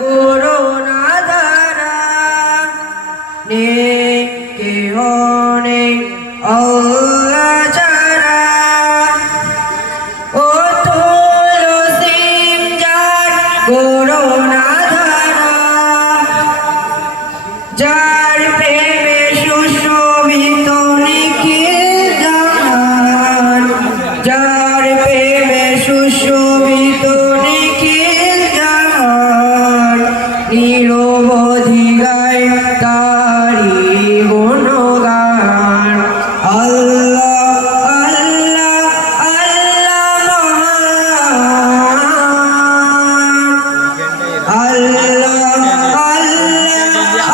করুণা ধারা নেই কেহ নেই আল্লাহ ছাড়া। ও তুলসীম যার করুণা ধারা, যার প্রেমে সুশোভিত নিখিল জাহান, যার প্রেমে সুশোভিত নিখিল জাহান, নিরবধি গায় তারি গুণগান। আল্লাহ আল্লাহ আল্লাহ মহান,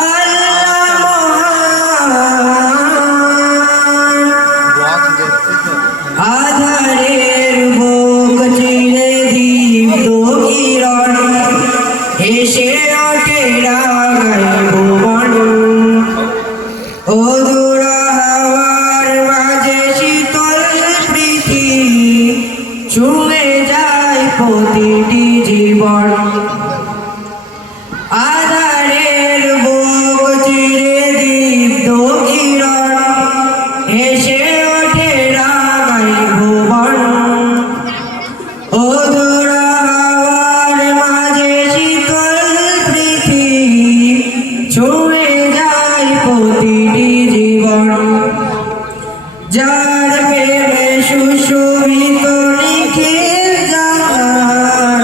আল্লাহ আধারের বুক চিরে দীপ্ত কিরণ, এসে ওঠে রাগায় ভুবন। অদূর হাওয়ার মাঝে শীতল প্রীতি ছুঁয়ে যায় প্রতিটি জীবন। আধারের বুক চিরে দীপ্ত কিরণ, এসে ওঠে রাগায় ভুবন। অদূর হাওয়ার মাঝে শীতল প্রীতি ছুঁয়ে যায় প্রতিটি জীবন। যার প্রেমে সুশোভিত নিখিল জাহান,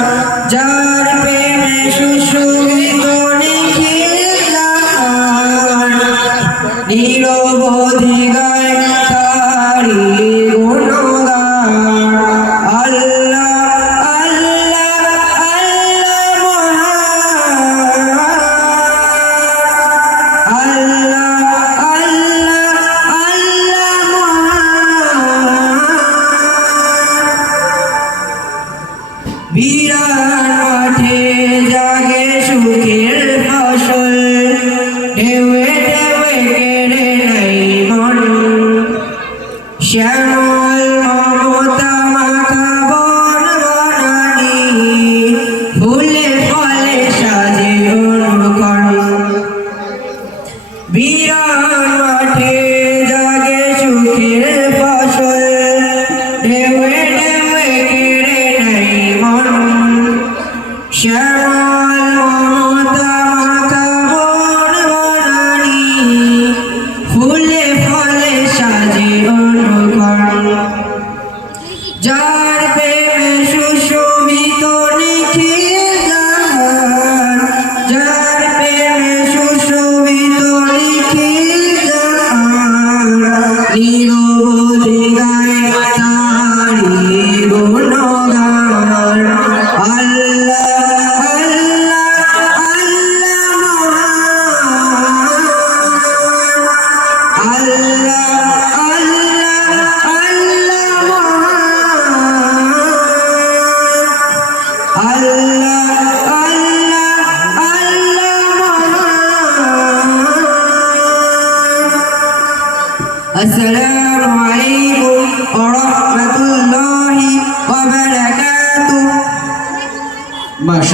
যার প্রেমে সুশোভিত নিখিল জাহান, নিরবধি গায় তারি গুণগান। আল্লাহ আল্লাহ আল্লাহ মহান, আল্লাহ আল্লাহ আল্লাহ মহান। বিরাট মাঠে জাগে সুখের ফসল, ঢেউয়ে ঢেউয়ে কেড়ে নেয় মন। শ্যামল মমতা মাখা বন বনানী, ফুলে ফলে সাজে অনুক্ষণ। বিরাট মাঠে জাগে সুখের ফসল, ঢেউয়ে ঢেউয়ে কেড়ে নেয় মন। শ্যামল মমতা মাখা বন বনানী, ফুলে ফলে সাজে অনুক্ষণ। যার প্রেমে সুশোভিত নিখিল জাহান, যার প্রেমে সুশোভিত নিখিল জাহান, নিরবধি গায় তারি গুণগান। আল্লাহ আল্লাহ আল্লাহ মহান, আল্লাহ আল্লাহ আল্লাহ মহান, আল্লাহ আল্লাহ আল্লাহ মহান। আসসালামু আলাইকুম ওয়া রাহমাতুল্লাহি ওয়া বারাকাতুহু।